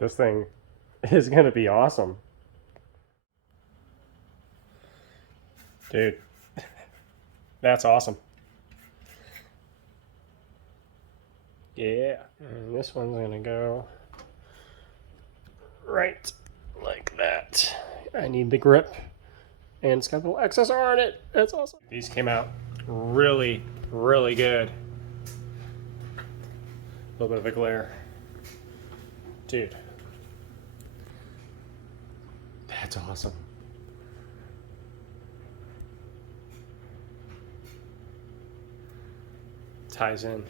This thing is gonna be awesome. Dude, that's awesome. Yeah, and this one's gonna go right like that. I need the grip, and it's got a little XSR in it. That's awesome. These came out really, really good. A little bit of a glare. Dude, that's awesome. Ties in